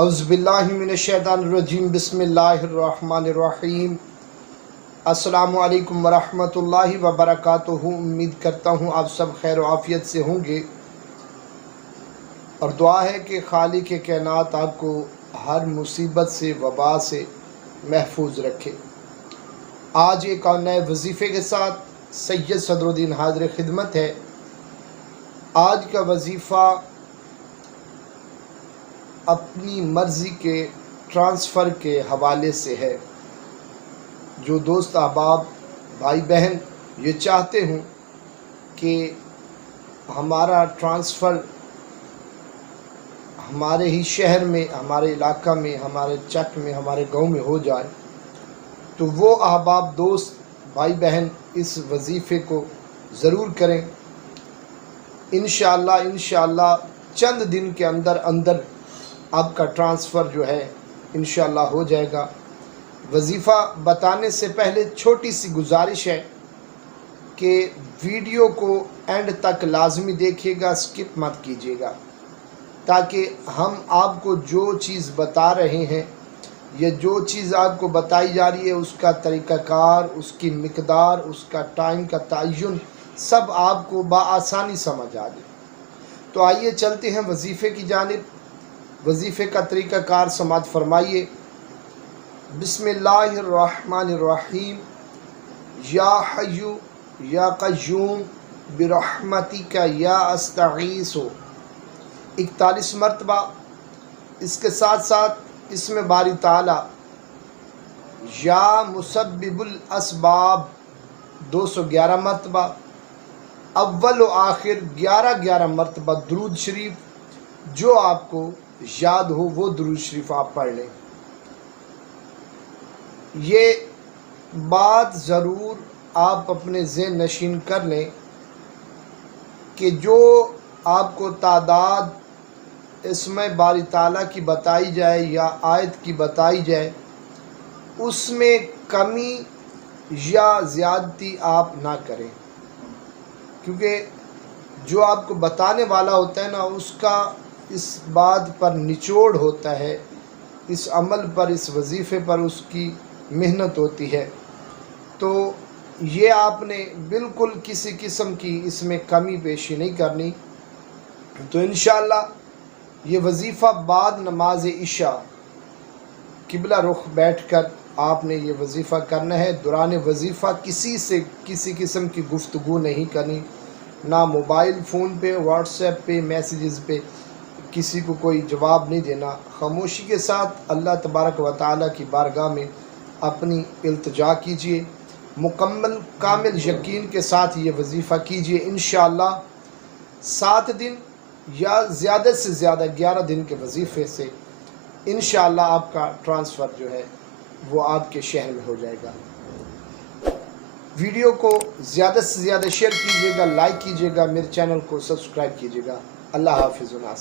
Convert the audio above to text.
اعوذ باللہ من الشیطان الرجیم بسم اللہ الرحمن الرحیم۔ السلام علیکم ورحمۃ اللہ وبرکاتہ۔ امید کرتا ہوں آپ سب خیر و عافیت سے ہوں گے، اور دعا ہے کہ خالق کائنات آپ کو ہر مصیبت سے، وبا سے محفوظ رکھے۔ آج ایک اور نئے وظیفے کے ساتھ سید صدر الدین حاضر خدمت ہے۔ آج کا وظیفہ اپنی مرضی کے ٹرانسفر کے حوالے سے ہے۔ جو دوست احباب بھائی بہن یہ چاہتے ہوں کہ ہمارا ٹرانسفر ہمارے ہی شہر میں، ہمارے علاقہ میں، ہمارے چک میں، ہمارے گاؤں میں ہو جائے، تو وہ احباب دوست بھائی بہن اس وظیفے کو ضرور کریں۔ انشاءاللہ چند دن کے اندر آپ کا ٹرانسفر جو ہے انشاءاللہ ہو جائے گا۔ وظیفہ بتانے سے پہلے چھوٹی سی گزارش ہے کہ ویڈیو کو اینڈ تک لازمی دیکھیے گا، سکپ مت کیجیے گا، تاکہ ہم آپ کو جو چیز بتا رہے ہیں یا جو چیز آپ کو بتائی جا رہی ہے اس کا طریقہ کار، اس کی مقدار، اس کا ٹائم کا تعین سب آپ کو بآسانی سمجھ آ جائے۔ تو آئیے چلتے ہیں وظیفے کی جانب۔ وظیفے کا طریقہ کار سماعت فرمائیے۔ بسم اللہ الرحمن الرحیم۔ یا حی یا قیوم برحمتک یا استغیث 41 مرتبہ۔ اس کے ساتھ ساتھ اسم باری تعالی یا مسبب الاسباب 211 مرتبہ۔ اول و آخر 11 مرتبہ درود شریف، جو آپ کو یاد ہو وہ درود شریف آپ پڑھ لیں۔ یہ بات ضرور آپ اپنے ذہن نشین کر لیں کہ جو آپ کو تعداد اسم باری تعالیٰ کی بتائی جائے یا آیت کی بتائی جائے، اس میں کمی یا زیادتی آپ نہ کریں، کیونکہ جو آپ کو بتانے والا ہوتا ہے نا، اس کا اس بات پر نچوڑ ہوتا ہے، اس عمل پر، اس وظیفے پر اس کی محنت ہوتی ہے۔ تو یہ آپ نے بالکل کسی قسم کی اس میں کمی پیشی نہیں کرنی۔ تو انشاءاللہ یہ وظیفہ بعد نماز عشاء قبلہ رخ بیٹھ کر آپ نے یہ وظیفہ کرنا ہے۔ دوران وظیفہ کسی سے کسی قسم کی گفتگو نہیں کرنی، نہ موبائل فون پہ، واٹس ایپ پہ، میسیجز پہ کسی کو کوئی جواب نہیں دینا۔ خاموشی کے ساتھ اللہ تبارک و تعالیٰ کی بارگاہ میں اپنی التجا کیجیے، مکمل کامل یقین کے ساتھ یہ وظیفہ کیجیے۔ انشاءاللہ 7 دن یا زیادہ سے زیادہ 11 دن کے وظیفے سے انشاءاللہ آپ کا ٹرانسفر جو ہے وہ آپ کے شہر میں ہو جائے گا۔ ویڈیو کو زیادہ سے زیادہ شیئر کیجیے گا، لائک کیجیے گا، میرے چینل کو سبسکرائب کیجیے گا۔ اللہ حافظ۔